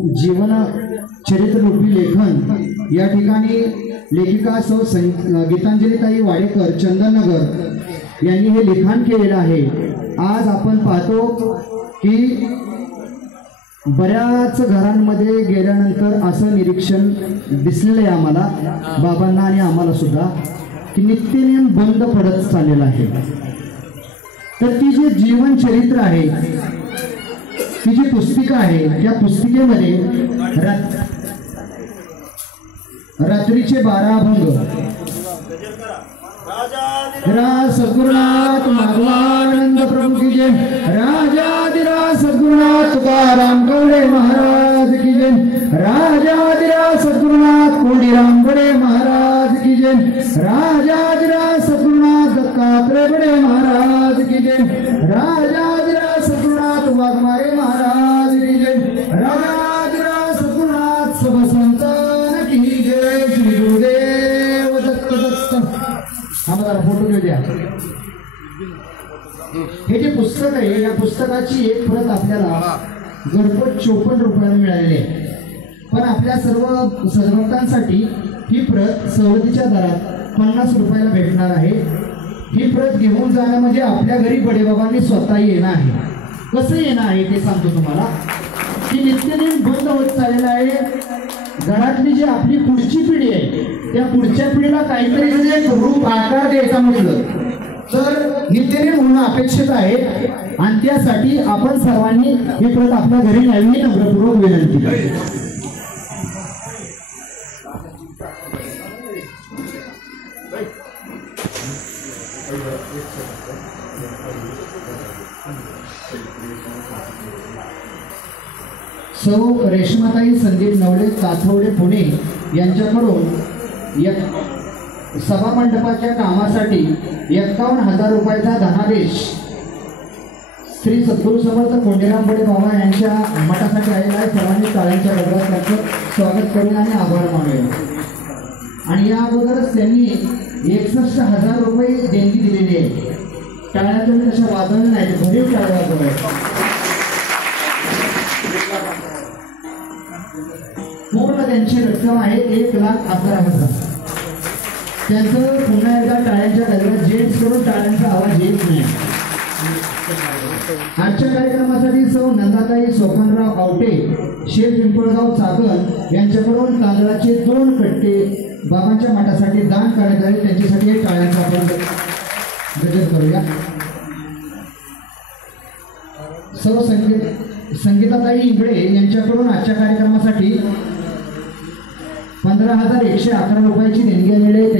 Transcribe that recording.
जीवन चरित्ररूपी लेखन या ठिकाणी लेखिका सौ गीतांजलीताई वाडेकर चंदननगर यांनी हे लिखाण केलेलं आहे। आज आपण पाहतो की बऱ्याच घरांमध्ये गेल्यानंतर असं निरीक्षण दिसलेलं आहे आम्हाला, बाबांना आणि आम्हाला सुद्धा, की नित्यनेम बंद पडत चाललेला आहे। तर ती जे जीवन चरित्र आहे, ती जी पुस्तिका आहे, त्या पुस्तिकेमध्ये रात्रीचे 12 अभंग सद्गुरुनाथ माधवानंद प्रभु की जय, राजाधिराज सद्गुरुनाथ तुकाराम कवडे महाराज की जय, राजाधिराज सद्गुरुनाथ कोडीराम बडे महाराज की जय, राजाधिराज सद्गुरुनाथ दत्तात्रेय बडे महाराज की जय, राजाधिराज सद्गुरुनाथ वाघमारे महाराज की जय, राजाधिराज सद्गुरुनाथ सब संतान की जय। श्री गुरुदेव दत्त दत्त। आम्हाला फोटो घेऊ द्या। हे जे पुस्तक आहे, या पुस्तकाची एक प्रत आपल्याला घरपोच 54 रुपयाला मिळालेली आहे, पण आपल्या सर्व सदभक्तांसाठी ही प्रत सवलतीच्या दरात 50 रुपयाला भेटणार आहे। ही प्रत घेऊन जाणं म्हणजे आपल्या घरी बडेबाबांनी स्वतः येणं आहे। कसं येणं आहे ते सांगतो तुम्हाला, की नित्यनेम बंद होत चाललेलं आहे। घरातली जी आपली पुढची पिढी आहे, त्या पुढच्या पिढीला काहीतरी जर एक रूप आकार द्यायचा म्हटलं तर नित्यनेम होणं अपेक्षित आहे, आणि त्यासाठी आपण सर्वांनी ही प्रत आपल्या घरी न्यावी नम्रपूर्वक विनंती करतो। सौ रेश्माताई संदीप नवले ताथवडे पुणे यांच्याकडून सभा मंडपाच्या कामासाठी 51,000 रुपयाचा धनादेश श्री सद्गुरू समर्थ कोंडीराम बडे बाबा यांच्या मठासाठी आलेला आहे। सर्वांनी टाळ्यांच्या गजरात त्यांचं स्वागत करून आणि आभार मानूया। आणि या अगोदरच त्यांनी 61,000 रुपये देणगी दिलेली आहे। टाळ्या तुम्ही कशा वाजवल्या नाही, भरीव टाळ्या वाजवायच्या। पूर्ण त्यांची रक्कम आहे 1,11,000। त्यांचं पुन्हा एकदा टाळ्यांच्या गजरात जेट्स करून टाळ्यांचा आवाज येत नाही। आजच्या कार्यक्रमासाठी सौ नंदाताई सोपानराव आवटे शेख पिंपळगाव चाकण यांच्याकडून तांदळाचे 2 कट्टे बाबांच्या मठासाठी दान करण्यात आले। त्यांच्यासाठी टाळ्यांचा आपण गजर करूया। सौ संगीताताई इंगळे यांच्याकडून आजच्या कार्यक्रमासाठी 15,111 रुपयाची देणगी मिळेल।